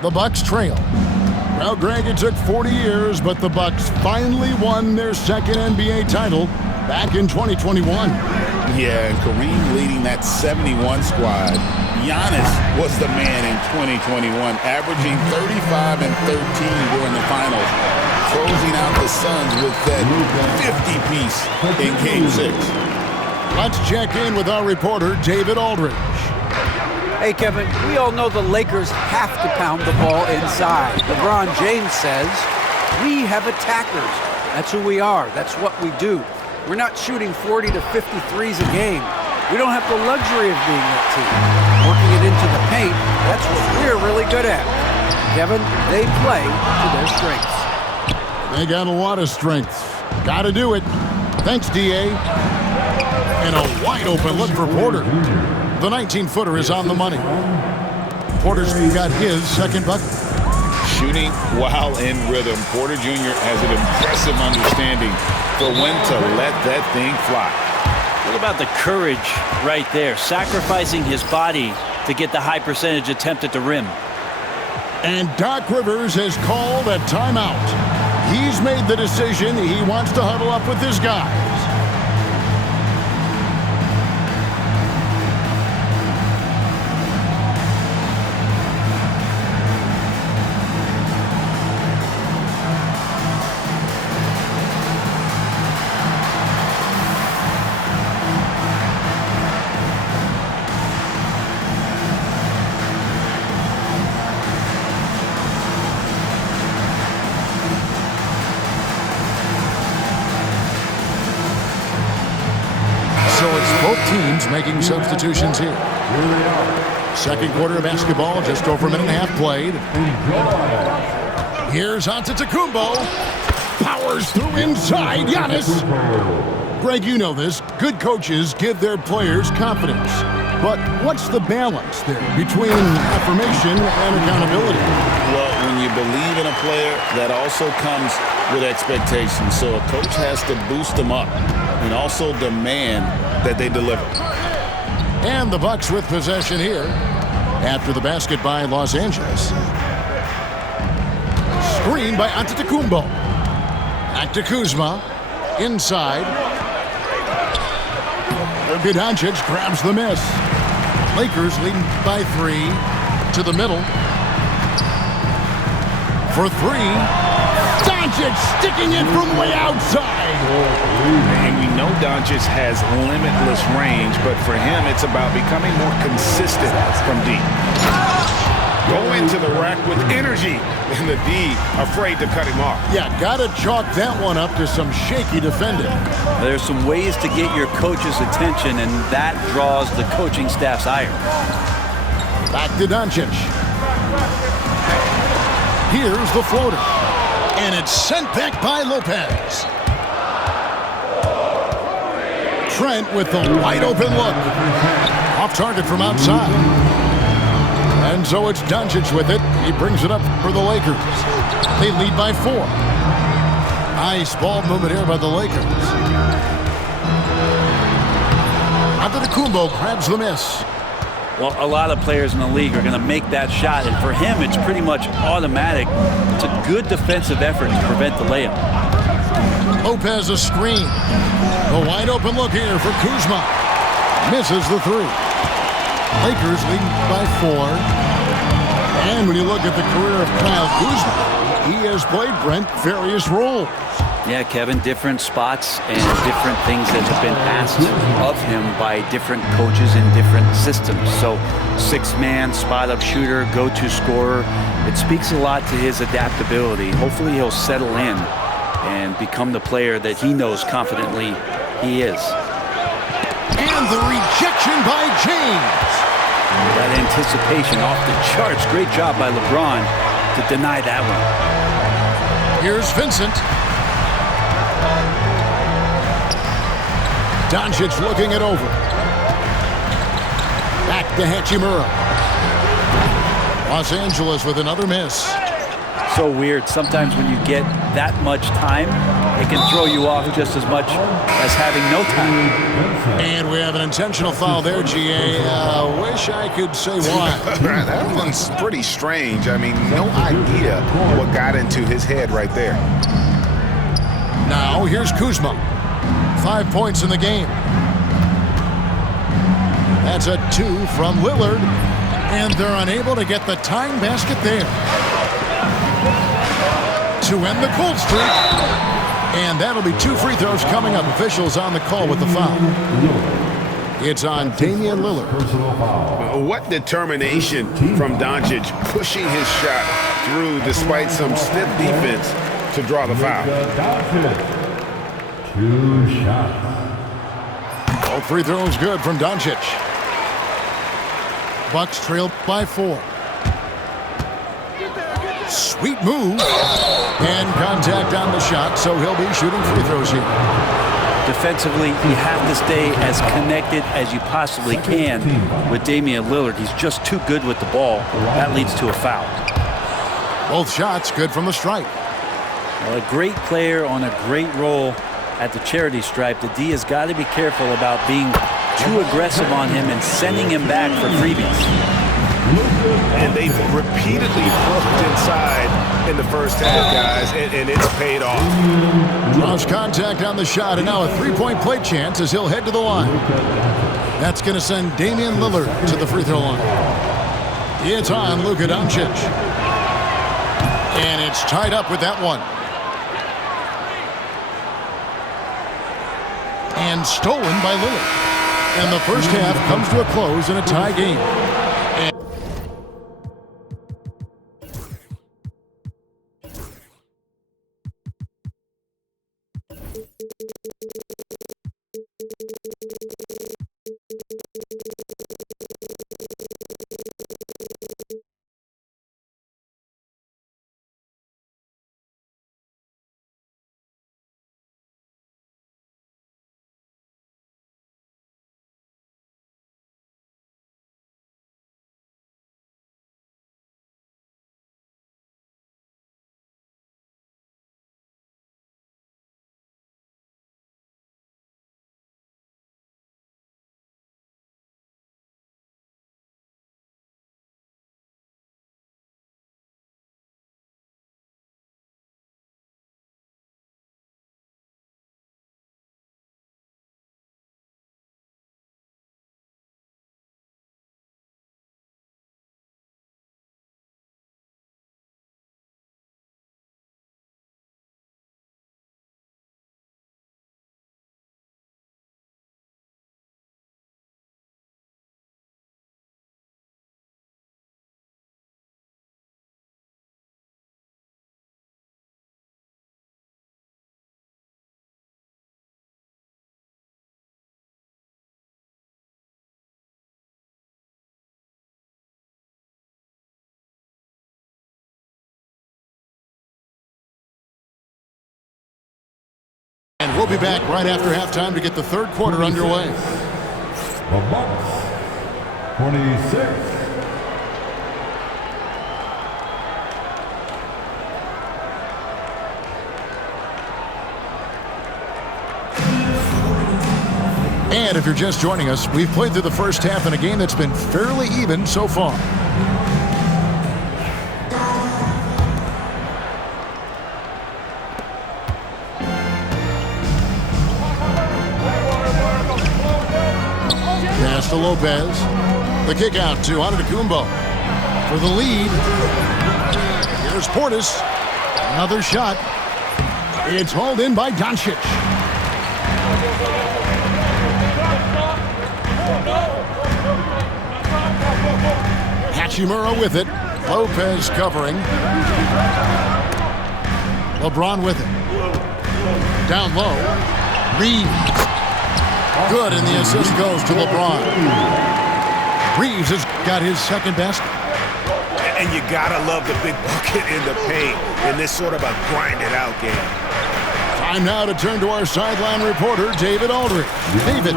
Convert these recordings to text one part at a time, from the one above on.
The Bucks trail. Well, Greg, it took 40 years, but the Bucks finally won their second NBA title back in 2021. Yeah, and Kareem leading that 71 squad. Giannis was the man in 2021, averaging 35 and 13 during the finals, closing out the Suns with that 50-piece in Game 6. Let's check in with our reporter, David Aldridge. Hey, Kevin, we all know the Lakers have to pound the ball inside. LeBron James says, we have attackers. That's who we are. That's what we do. We're not shooting 40 to 50 threes a game. We don't have the luxury of being that team. Working it into the paint, that's what we're really good at. Kevin, they play to their strengths. They got a lot of strengths. Got to do it. Thanks, D.A. And a wide-open look for Porter. The 19-footer is on the money. Porter's got his second bucket. Shooting while in rhythm, Porter Jr. has an impressive understanding for when to let that thing fly. What about the courage right there, sacrificing his body to get the high percentage attempt at the rim? And Doc Rivers has called a timeout. He's made the decision he wants to huddle up with his guys. Teams making substitutions here. Second quarter of basketball, just over a minute and a half played. Here's Antetokounmpo. Powers through inside. Giannis. Greg, you know this. Good coaches give their players confidence. But what's the balance there between affirmation and accountability? Well, when you believe in a player, that also comes with expectations. So a coach has to boost them up and also demand that they deliver. And the Bucks with possession here after the basket by Los Angeles. Screen by Antetokounmpo. Back to Kuzma. Inside. Luka Doncic grabs the miss. Lakers leading by 3 to the middle. For 3. Doncic sticking it from way outside. And we know Doncic has limitless range, but for him, it's about becoming more consistent from deep. Go into the rack with energy, and the D afraid to cut him off. Yeah, gotta chalk that one up to some shaky defending. There's some ways to get your coach's attention, and that draws the coaching staff's ire. Back to Doncic. Here's the floater. And it's sent back by Lopez. Trent with the wide open look. Off target from outside. And so it's Doncic with it. He brings it up for the Lakers. They lead by 4. Nice ball movement here by the Lakers. Antetokounmpo grabs the miss. Well, a lot of players in the league are going to make that shot, and for him, it's pretty much automatic. It's a good defensive effort to prevent the layup. Lopez a screen. The wide open look here for Kuzma. Misses the 3. Lakers leading by 4. And when you look at the career of Kyle Kuzma, he has played, Brent, various roles. Yeah, Kevin, different spots and different things that have been asked of him by different coaches in different systems. So, 6-man, spot-up shooter, go-to scorer. It speaks a lot to his adaptability. Hopefully he'll settle in and become the player that he knows confidently he is. And the rejection by James. That anticipation off the charts. Great job by LeBron to deny that one. Here's Vincent. Doncic looking it over. Back to Hachimura. Los Angeles with another miss. So weird. Sometimes when you get that much time, it can throw you off just as much as having no time. And we have an intentional foul there, GA. Wish I could say why. That one's pretty strange. I mean, no idea what got into his head right there. Now, here's Kuzma. 5 points in the game. That's a 2 from Lillard. And they're unable to get the tying basket there. To end the cold streak. And that'll be 2 free throws coming up. Officials on the call with the foul. It's on Damian Lillard. What determination from Doncic, pushing his shot through despite some stiff defense to draw the foul. 2 shots. Both free throws good from Doncic. Bucks trail by 4. Sweet move. And contact on the shot, so he'll be shooting free throws here. Defensively, you have to stay as connected as you possibly can with Damian Lillard. He's just too good with the ball. That leads to a foul. Both shots good from the stripe. Well, a great player on a great role at the charity stripe. The D has got to be careful about being too aggressive on him and sending him back for freebies. And they've repeatedly pushed inside in the first half, guys, and it's paid off. Draws contact on the shot, and now a three-point play chance as he'll head to the line. That's going to send Damian Lillard to the free throw line. It's on Luka Doncic. And it's tied up with that one. And stolen by Lillard. And the first half comes to a close in a tie game. And we'll be back right after halftime to get the third quarter underway. The Bucks, 26. And if you're just joining us, we've played through the first half in a game that's been fairly even so far. Pass to Lopez. The kick out to Antetokounmpo for the lead. Here's Portis. Another shot. It's hauled in by Doncic. Hachimura with it. Lopez covering. LeBron with it. Down low. Reeves. Good, and the assist goes to LeBron. Reeves has got his second basket. And you gotta love the big bucket in the paint in this sort of a grind-it-out game. Time now to turn to our sideline reporter, David Aldridge. David.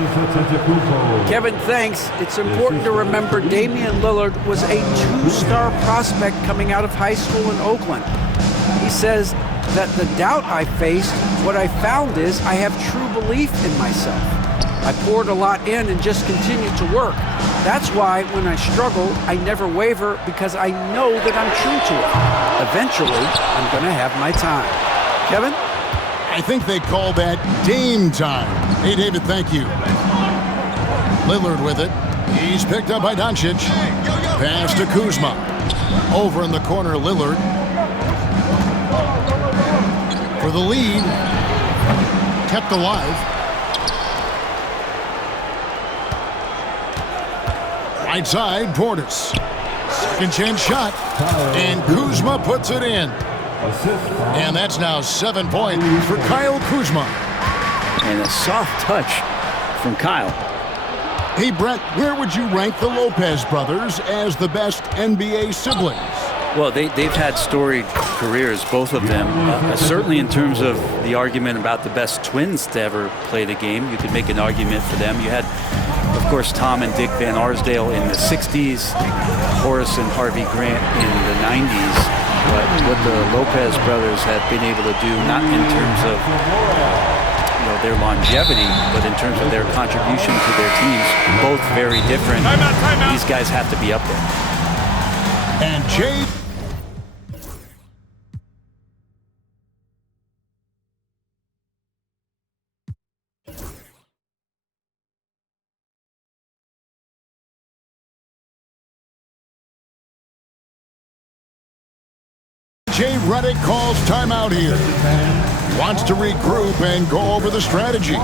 Kevin, thanks. It's important to remember Damian Lillard was a two-star prospect coming out of high school in Oakland. He says that the doubt I faced, what I found is I have true belief in myself. I poured a lot in and just continued to work. That's why when I struggle, I never waver because I know that I'm true to it. Eventually, I'm going to have my time. Kevin? I think they call that Dame time. Hey, David, thank you. Lillard with it. He's picked up by Doncic. Pass to Kuzma. Over in the corner, Lillard. For the lead. Kept alive. Right side, Portis. Second chance shot. And Kuzma puts it in. And that's now 7 points for Kyle Kuzma. And a soft touch from Kyle. Hey, Brett, where would you rank the Lopez brothers as the best NBA siblings? Well, they've had storied careers, both of them. Certainly in terms of the argument about the best twins to ever play the game, you could make an argument for them. You had, of course, Tom and Dick Van Arsdale in the 60s, Horace and Harvey Grant in the 90s. But what the Lopez brothers have been able to do, not in terms of their longevity, but in terms of their contribution to their teams, both very different. Timeout. These guys have to be up there. And Jay. Jay Redick calls timeout here. Wants to regroup and go over the strategy.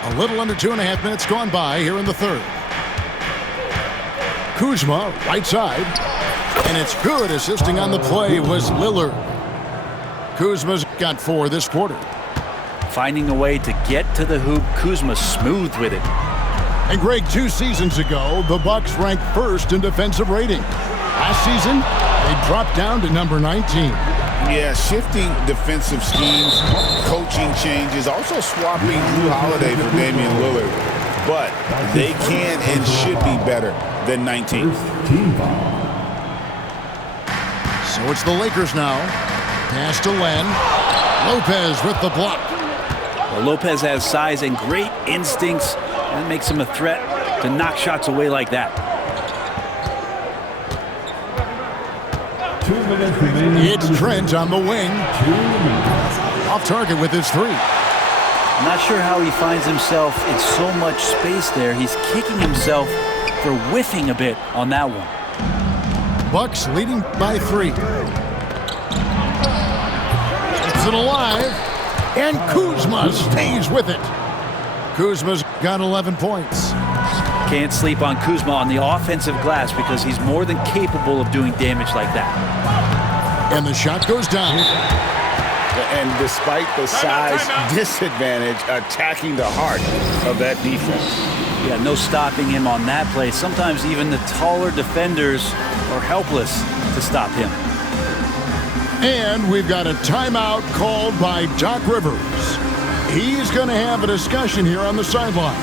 A little under 2.5 minutes gone by here in the third. Kuzma, right side. And it's good. Assisting on the play was Lillard. Kuzma's got 4 this quarter. Finding a way to get to the hoop. Kuzma smooth with it. And Greg, 2 seasons ago, the Bucks ranked first in defensive rating. Last season, they dropped down to number 19. Yeah, shifting defensive schemes, coaching changes, also swapping Jrue Holiday for Damian Lillard. But they can and should be better than 19. So it's the Lakers now. Pass to Len. Lopez with the block. Well, Lopez has size and great instincts. That makes him a threat to knock shots away like that. 2 minutes remaining. It's Trent on the wing. Off target with his 3. I'm not sure how he finds himself in so much space there. He's kicking himself for whiffing a bit on that one. Bucks leading by 3. Keeps it alive. And Kuzma stays with it. Kuzma's got 11 points. Can't sleep on Kuzma on the offensive glass because he's more than capable of doing damage like that. And the shot goes down. And despite the size disadvantage, attacking the heart of that defense. Yeah, no stopping him on that play. Sometimes even the taller defenders are helpless to stop him. And we've got a timeout called by Doc Rivers. He's going to have a discussion here on the sideline.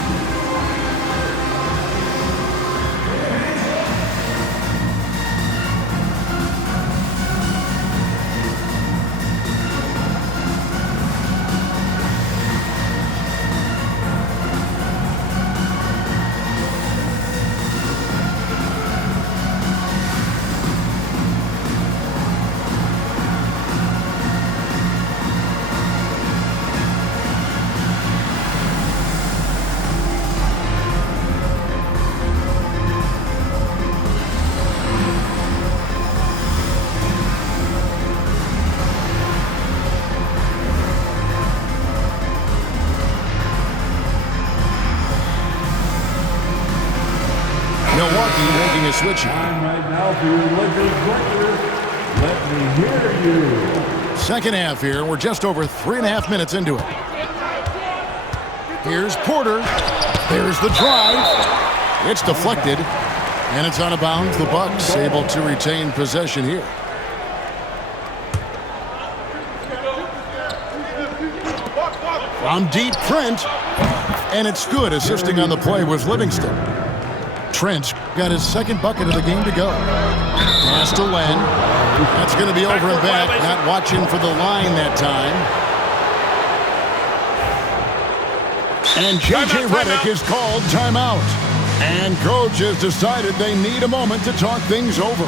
Milwaukee making a switch. Time right now for your Lakers record. Let me hear you. Second half here. We're just over 3.5 minutes into it. Here's Porter. There's the drive. It's deflected, and it's out of bounds. The Bucks able to retain possession here. From deep, Trent. And it's good. Assisting on the play was Livingston. Trent got his second bucket of the game to go. Pass to Len. That's going to be over and back. Not watching for the line that time. And J.J. Redick is called timeout. And coach has decided they need a moment to talk things over.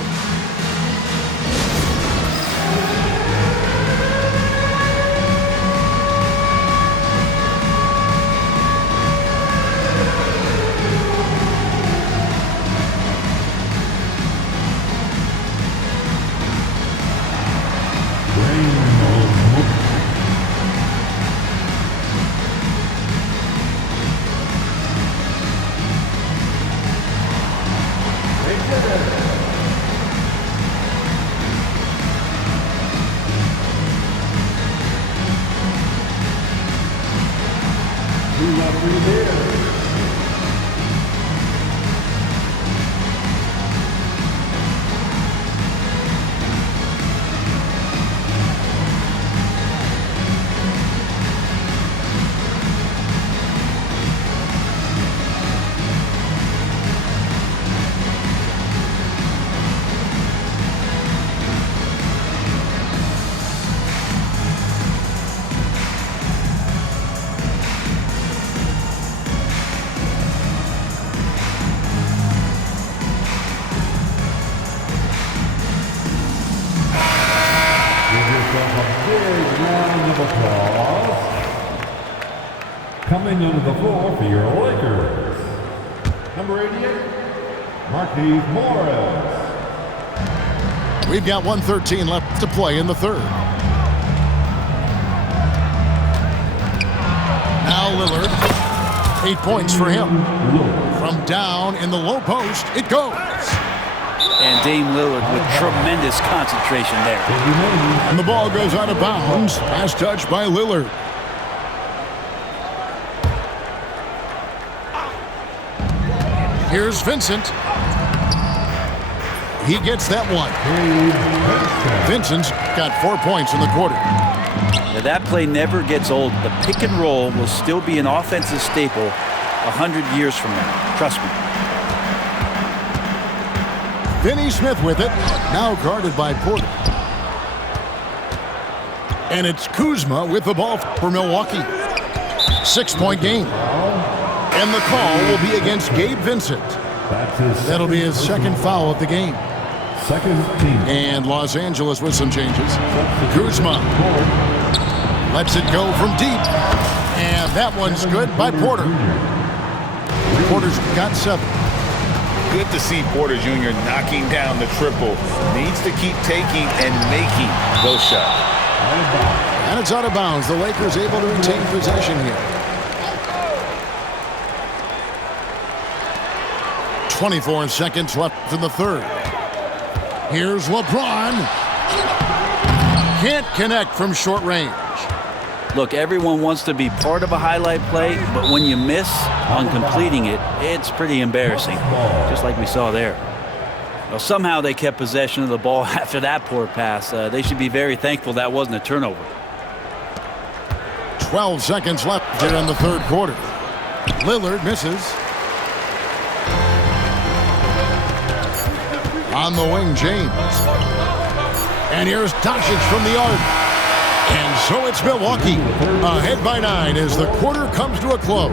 Coming onto the floor for your Lakers, number 88, Marquise Morris. We've got 1:13 left to play in the third. Now Lillard, 8 points for him. From down in the low post, it goes. And Dame Lillard with tremendous concentration there. And the ball goes out of bounds. Pass touch by Lillard. Here's Vincent. He gets that one. Vincent's got 4 points in the quarter. Now that play never gets old. The pick and roll will still be an offensive staple 100 years from now. Trust me. Finney Smith with it. Now guarded by Porter. And it's Kuzma with the ball for Milwaukee. 6-point game. And the call will be against Gabe Vincent. That'll be his second foul of the game. Second team. And Los Angeles with some changes. Kuzma lets it go from deep. And that one's good by Porter. Porter's got 7. Good to see Porter Jr. knocking down the triple. Needs to keep taking and making those shots. And it's out of bounds. The Lakers able to retain possession here. 24 seconds left in the third. Here's LeBron. Can't connect from short range. Look, everyone wants to be part of a highlight play, but when you miss on completing it, it's pretty embarrassing, just like we saw there. Well, somehow they kept possession of the ball after that poor pass. They should be very thankful that wasn't a turnover. 12 seconds left here in the third quarter. Lillard misses. On the wing, James. And here's Doncic from the arc. And so it's Milwaukee ahead by 9 as the quarter comes to a close.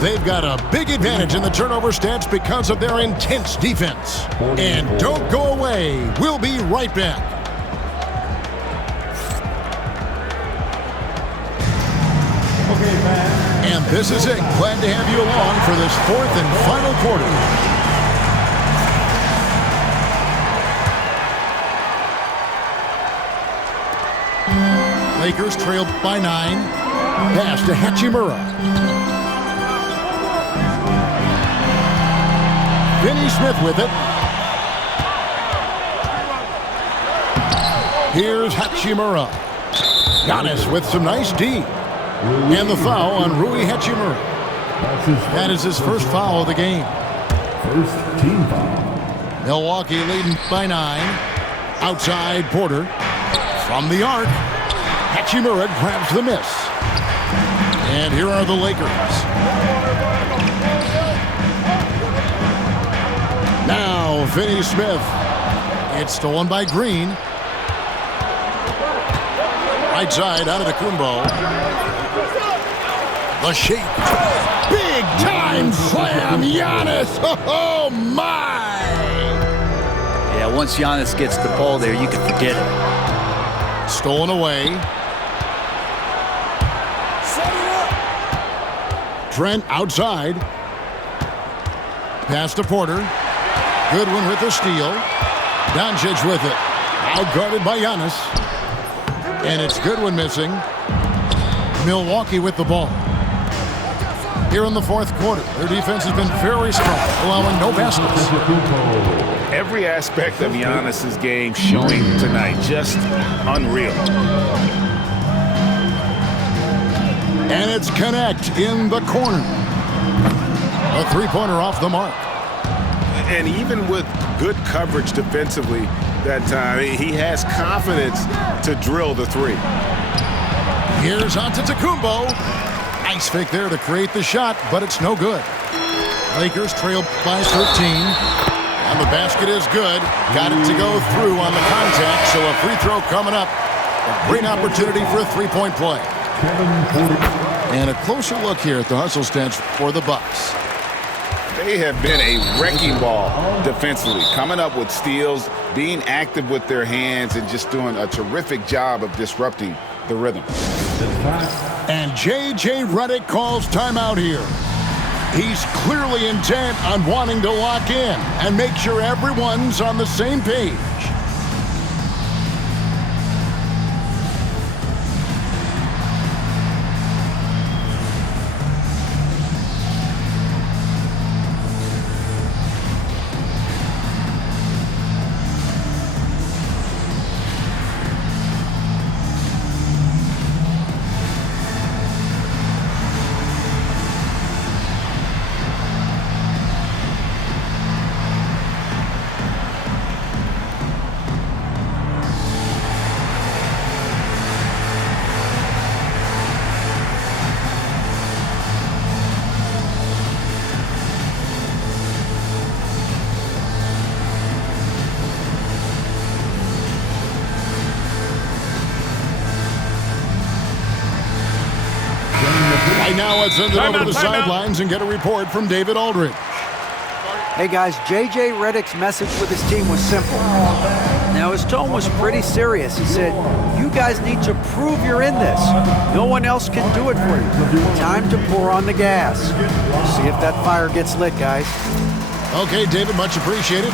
They've got a big advantage in the turnover stats because of their intense defense. And don't go away. We'll be right back. And this is it. Glad to have you along for this fourth and final quarter. Lakers trailed by 9. Pass to Finney Smith with it. Here's Hachimura. Giannis with some nice D. And the foul on Rui Hachimura. That is his first foul of the game. First team foul. Milwaukee leading by 9. Outside Porter. From the arc. Hachimura grabs the miss. And here are the Lakers. Now Finney Smith. It's stolen by Green. Right side out of the Kumbo. The shake. Big time slam. Giannis. Oh my. Yeah, once Giannis gets the ball there, you can forget it. Stolen away. Trent outside. Pass to Porter. Goodwin with the steal. Doncic with it. Outguarded by Giannis. And it's Goodwin missing. Milwaukee with the ball. Here in the fourth quarter, their defense has been very strong, allowing no baskets. Every aspect of Giannis's game showing tonight, just unreal. And it's Connect in the corner. A three-pointer off the mark. And even with good coverage defensively that time, he has confidence to drill the three. Here's Antetokounmpo. Nice fake there to create the shot, but it's no good. Lakers trail by 13. And the basket is good. Got it to go through on the contact, so a free throw coming up. A great opportunity for a three-point play. And a closer look here at the hustle stats for the Bucks. They have been a wrecking ball defensively, coming up with steals, being active with their hands, and just doing a terrific job of disrupting the rhythm. And J.J. Redick calls timeout here. He's clearly intent on wanting to lock in and make sure everyone's on the same page. Right now, let's send it over to the sidelines and get a report from David Aldridge. Hey guys, J.J. Redick's message with his team was simple. Now his tone was pretty serious. He said, you guys need to prove you're in this. No one else can do it for you. Time to pour on the gas. See if that fire gets lit, guys. Okay, David, much appreciated.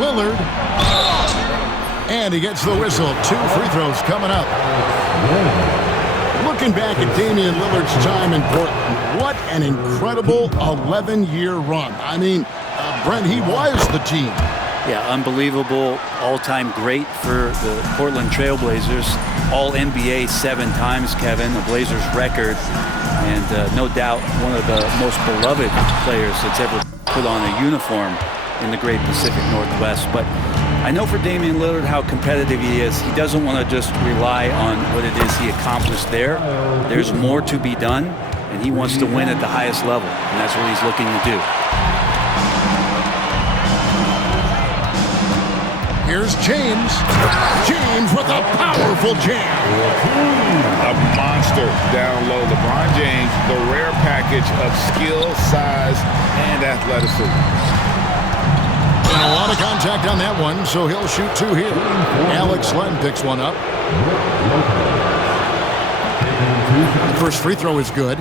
Lillard. And he gets the whistle. 2 free throws coming up. Looking back at Damian Lillard's time in Portland, what an incredible 11-year run. I mean, Brent, he was the team. Yeah, unbelievable all-time great for the Portland Trailblazers. All-NBA 7 times, Kevin, the Blazers record. And no doubt one of the most beloved players that's ever put on a uniform in the great Pacific Northwest. But I know for Damian Lillard how competitive he is. He doesn't want to just rely on what it is he accomplished there. There's more to be done, and he wants to win at the highest level, and that's what he's looking to do. Here's James. James with a powerful jam. A monster down low. LeBron James, the rare package of skill, size, and athleticism. And a lot of contact on that one, so he'll shoot 2 here. Alex Len picks one up. The first free throw is good.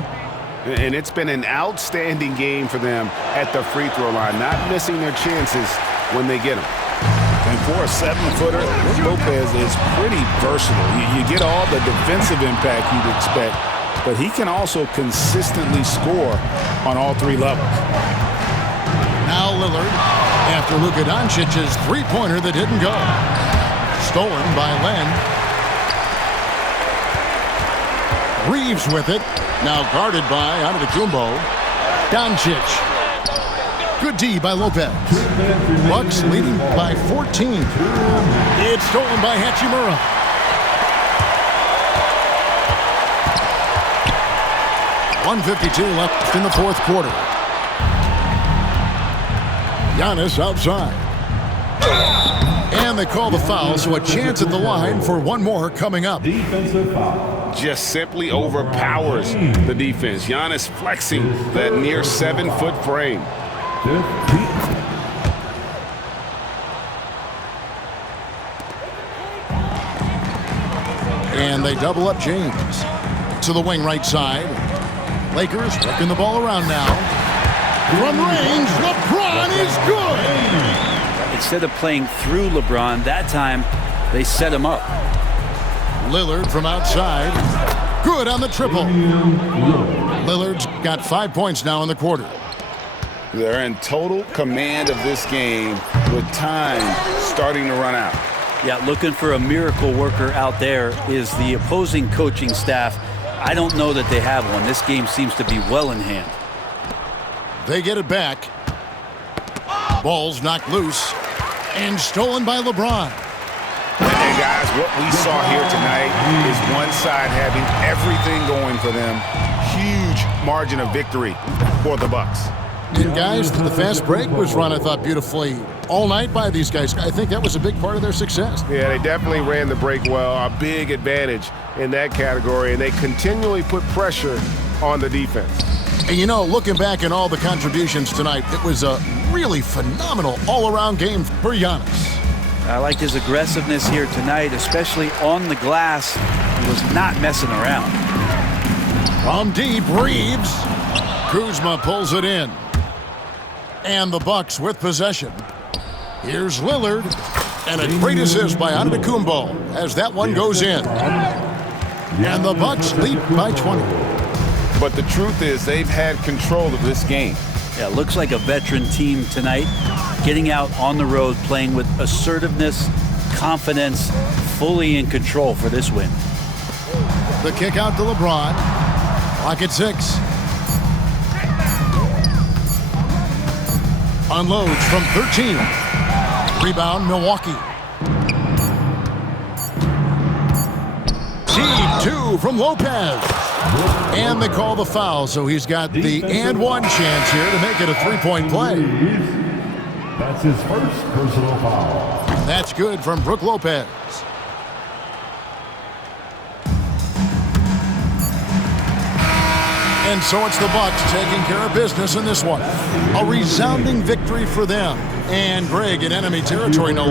And it's been an outstanding game for them at the free throw line, not missing their chances when they get them. And for a 7-footer, Lopez is pretty versatile. You get all the defensive impact you'd expect, but he can also consistently score on all 3 levels. Now Lillard, after Luka Doncic's three-pointer that didn't go. Stolen by Len. Reeves with it. Now guarded by Antetokounmpo. Doncic. Good D by Lopez. Bucks leading by 14. It's stolen by Hachimura. .152 left in the fourth quarter. Giannis outside. And they call the foul, so a chance at the line for one more coming up. Defensive foul. Just simply overpowers the defense. Giannis flexing that near 7-foot frame. 15. And they double up James. To the wing right side. Lakers working the ball around now. From range, LeBron is good. Instead of playing through LeBron, that time they set him up. Lillard from outside. Good on the triple. Lillard's got 5 points now in the quarter. They're in total command of this game with time starting to run out. Yeah, looking for a miracle worker out there is the opposing coaching staff. I don't know that they have one. This game seems to be well in hand. They get it back. Ball's knocked loose and stolen by LeBron. And guys, what we saw here tonight is one side having everything going for them. Huge margin of victory for the Bucks. And guys, the fast break was run, I thought, beautifully all night by these guys. I think that was a big part of their success. Yeah, they definitely ran the break well. A big advantage in that category, and they continually put pressure on the defense. And you know, looking back at all the contributions tonight, it was a really phenomenal all-around game for Giannis. I like his aggressiveness here tonight, especially on the glass. He was not messing around. From deep, Reeves. Kuzma pulls it in. And the Bucks with possession. Here's Lillard. And a great assist by Antetokounmpo as that one goes in. And the Bucks lead by 20. But the truth is they've had control of this game. Yeah, looks like a veteran team tonight, getting out on the road, playing with assertiveness, confidence, fully in control for this win. The kick out to LeBron. Clock at 6. Unloads from 13. Rebound, Milwaukee. Deep 2 from Lopez. And they call the foul, so he's got the and one chance here to make it a 3-point play. That's his first personal foul. That's good from Brook Lopez. And so it's the Bucks taking care of business in this one. A resounding victory for them. And Greg in enemy territory, no less.